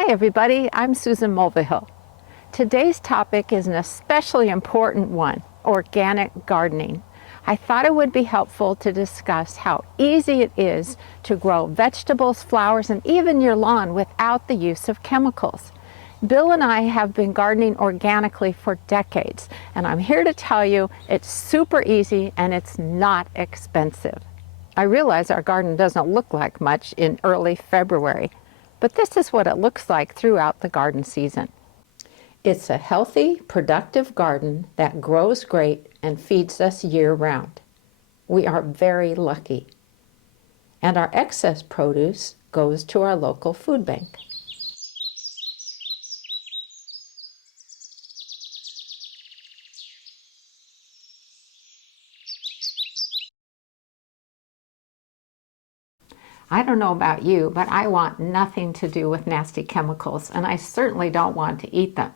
Hi everybody, I'm Susan Mulvihill. Today's topic is an especially important one, organic gardening. I thought it would be helpful to discuss how easy it is to grow vegetables, flowers, and even your lawn without the use of chemicals. Bill and I have been gardening organically for decades, and I'm here to tell you it's super easy and it's not expensive. I realize our garden doesn't look like much in early February, but this is what it looks like throughout the garden season. It's a healthy, productive garden that grows great and feeds us year-round. We are very lucky. And our excess produce goes to our local food bank. I don't know about you, but I want nothing to do with nasty chemicals, and I certainly don't want to eat them.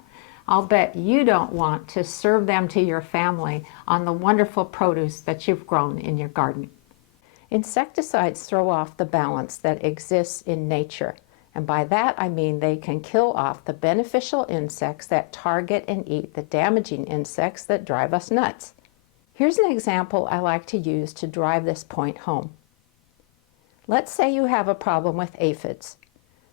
I'll bet you don't want to serve them to your family on the wonderful produce that you've grown in your garden. Insecticides throw off the balance that exists in nature, and by that I mean they can kill off the beneficial insects that target and eat the damaging insects that drive us nuts. Here's an example I like to use to drive this point home. Let's say you have a problem with aphids.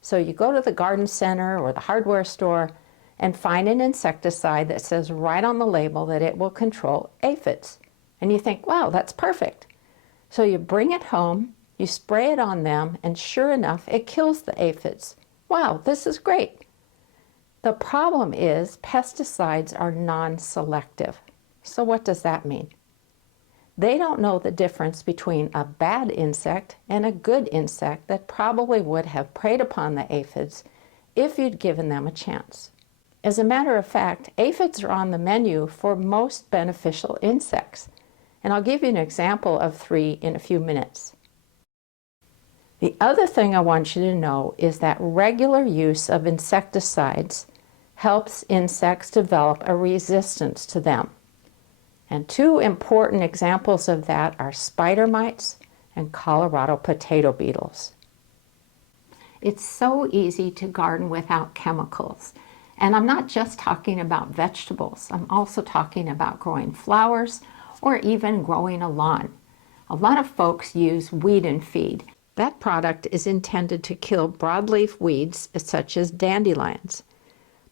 So you go to the garden center or the hardware store and find an insecticide that says right on the label that it will control aphids. And you think, wow, that's perfect. So you bring it home, you spray it on them, and sure enough, it kills the aphids. Wow, this is great. The problem is pesticides are non-selective. So what does that mean? They don't know the difference between a bad insect and a good insect that probably would have preyed upon the aphids if you'd given them a chance. As a matter of fact, aphids are on the menu for most beneficial insects, and I'll give you an example of 3 in a few minutes. The other thing I want you to know is that regular use of insecticides helps insects develop a resistance to them. And 2 important examples of that are spider mites and Colorado potato beetles. It's so easy to garden without chemicals. And I'm not just talking about vegetables. I'm also talking about growing flowers or even growing a lawn. A lot of folks use weed and feed. That product is intended to kill broadleaf weeds such as dandelions.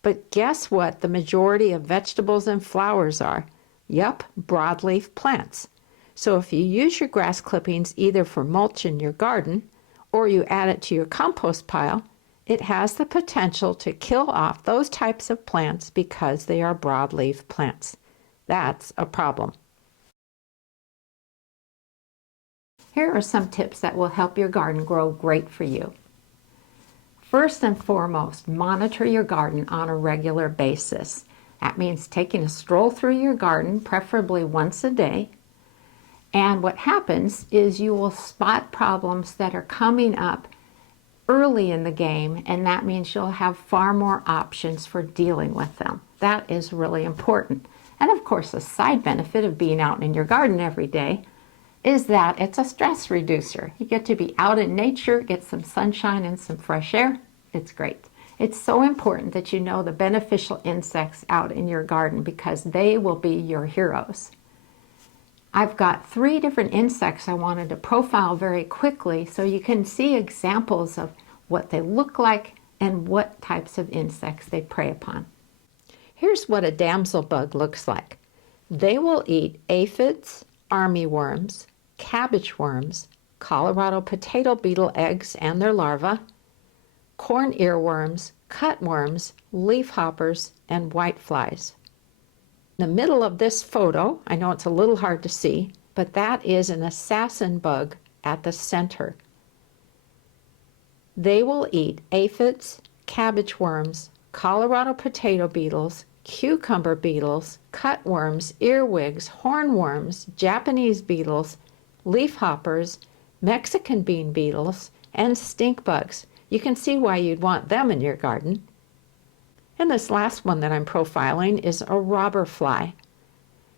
But guess what the majority of vegetables and flowers are? Yup, broadleaf plants. So if you use your grass clippings either for mulch in your garden or you add it to your compost pile, it has the potential to kill off those types of plants because they are broadleaf plants. That's a problem. Here are some tips that will help your garden grow great for you. First and foremost, monitor your garden on a regular basis. That means taking a stroll through your garden, preferably once a day. And what happens is you will spot problems that are coming up early in the game, and that means you'll have far more options for dealing with them. That is really important. And of course, a side benefit of being out in your garden every day is that it's a stress reducer. You get to be out in nature, get some sunshine and some fresh air. It's great. It's so important that you know the beneficial insects out in your garden because they will be your heroes. I've got 3 different insects I wanted to profile very quickly so you can see examples of what they look like and what types of insects they prey upon. Here's what a damsel bug looks like. They will eat aphids, armyworms, cabbage worms, Colorado potato beetle eggs and their larvae, corn earworms, cutworms, leafhoppers, and whiteflies. In the middle of this photo, I know it's a little hard to see, but that is an assassin bug at the center. They will eat aphids, cabbage worms, Colorado potato beetles, cucumber beetles, cutworms, earwigs, hornworms, Japanese beetles, leafhoppers, Mexican bean beetles, and stink bugs. You can see why you'd want them in your garden. And this last one that I'm profiling is a robber fly.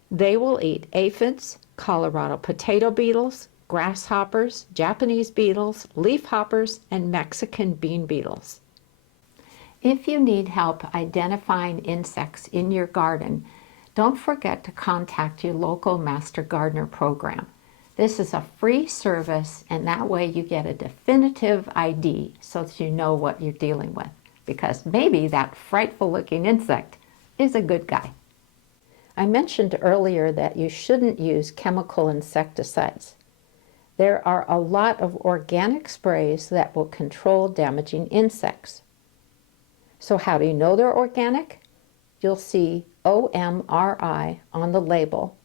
They will eat aphids, Colorado potato beetles, grasshoppers, Japanese beetles, leafhoppers, and Mexican bean beetles. If you need help identifying insects in your garden, don't forget to contact your local Master Gardener program. This is a free service, and that way you get a definitive ID so that you know what you're dealing with, because maybe that frightful looking insect is a good guy. I mentioned earlier that you shouldn't use chemical insecticides. There are a lot of organic sprays that will control damaging insects. So how do you know they're organic? You'll see OMRI on the label.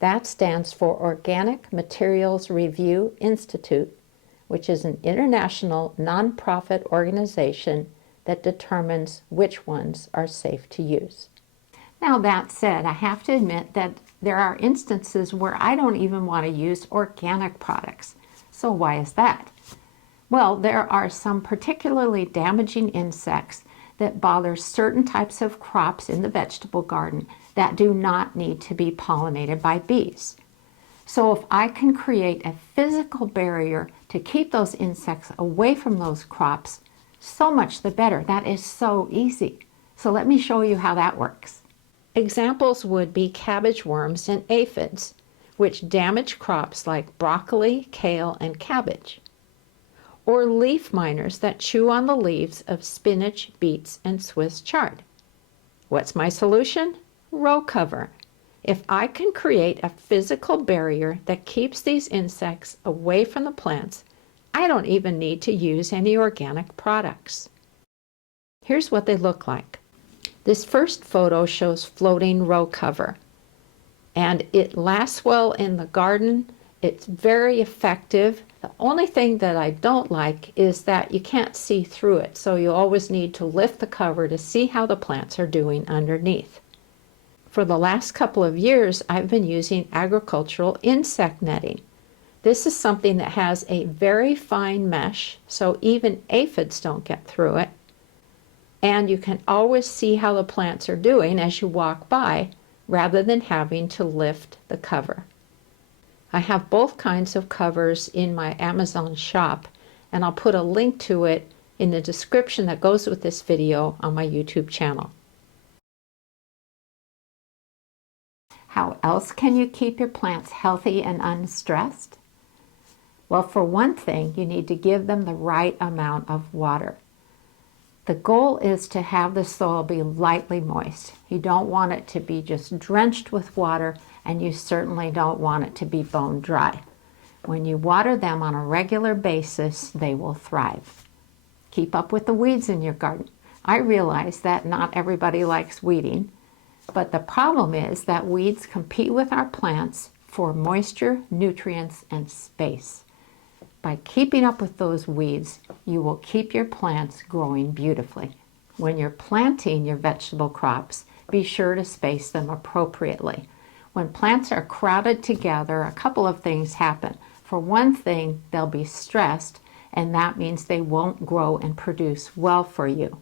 That stands for Organic Materials Review Institute, which is an international nonprofit organization that determines which ones are safe to use. Now that said, I have to admit that there are instances where I don't even want to use organic products. So why is that? Well, there are some particularly damaging insects that bother certain types of crops in the vegetable garden that do not need to be pollinated by bees. So if I can create a physical barrier to keep those insects away from those crops, so much the better. That is so easy. So let me show you how that works. Examples would be cabbage worms and aphids, which damage crops like broccoli, kale, and cabbage. Or leaf miners that chew on the leaves of spinach, beets, and Swiss chard. What's my solution? Row cover. If I can create a physical barrier that keeps these insects away from the plants, I don't even need to use any organic products. Here's what they look like. This first photo shows floating row cover, and it lasts well in the garden. It's very effective. The only thing that I don't like is that you can't see through it, so you always need to lift the cover to see how the plants are doing underneath. For the last couple of years, I've been using agricultural insect netting. This is something that has a very fine mesh, so even aphids don't get through it. And you can always see how the plants are doing as you walk by, rather than having to lift the cover. I have both kinds of covers in my Amazon shop, and I'll put a link to it in the description that goes with this video on my YouTube channel. How else can you keep your plants healthy and unstressed? Well, for one thing, you need to give them the right amount of water. The goal is to have the soil be lightly moist. You don't want it to be just drenched with water, and you certainly don't want it to be bone dry. When you water them on a regular basis, they will thrive. Keep up with the weeds in your garden. I realize that not everybody likes weeding, but the problem is that weeds compete with our plants for moisture, nutrients, and space. By keeping up with those weeds, you will keep your plants growing beautifully. When you're planting your vegetable crops, be sure to space them appropriately. When plants are crowded together, a couple of things happen. For one thing, they'll be stressed, and that means they won't grow and produce well for you.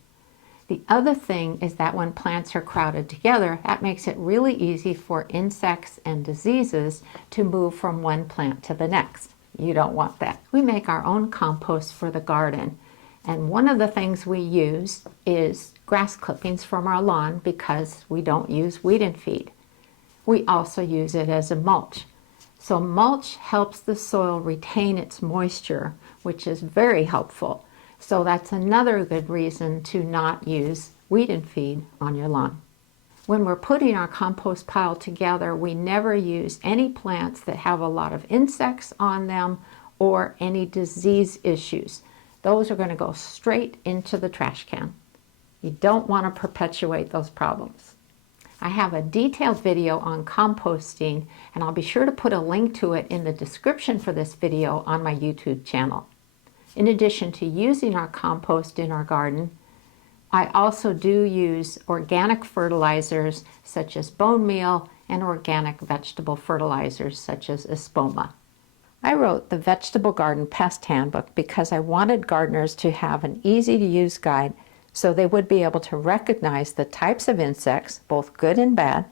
The other thing is that when plants are crowded together, that makes it really easy for insects and diseases to move from one plant to the next. You don't want that. We make our own compost for the garden, and one of the things we use is grass clippings from our lawn because we don't use weed and feed. We also use it as a mulch. So mulch helps the soil retain its moisture, which is very helpful. So that's another good reason to not use weed and feed on your lawn. When we're putting our compost pile together, we never use any plants that have a lot of insects on them or any disease issues. Those are going to go straight into the trash can. You don't want to perpetuate those problems. I have a detailed video on composting, and I'll be sure to put a link to it in the description for this video on my YouTube channel. In addition to using our compost in our garden, I also do use organic fertilizers such as bone meal and organic vegetable fertilizers such as espoma. I wrote the Vegetable Garden Pest Handbook because I wanted gardeners to have an easy-to-use guide so they would be able to recognize the types of insects, both good and bad,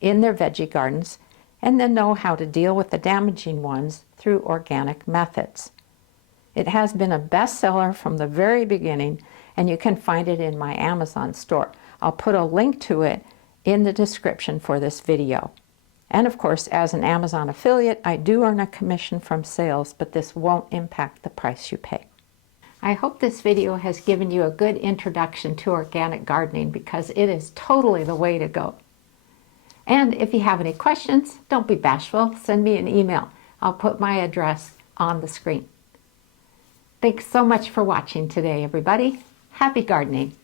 in their veggie gardens, and then know how to deal with the damaging ones through organic methods. It has been a bestseller from the very beginning, and you can find it in my Amazon store. I'll put a link to it in the description for this video. And of course, as an Amazon affiliate, I do earn a commission from sales, but this won't impact the price you pay. I hope this video has given you a good introduction to organic gardening, because it is totally the way to go. And if you have any questions, don't be bashful, send me an email. I'll put my address on the screen. Thanks so much for watching today, everybody. Happy gardening.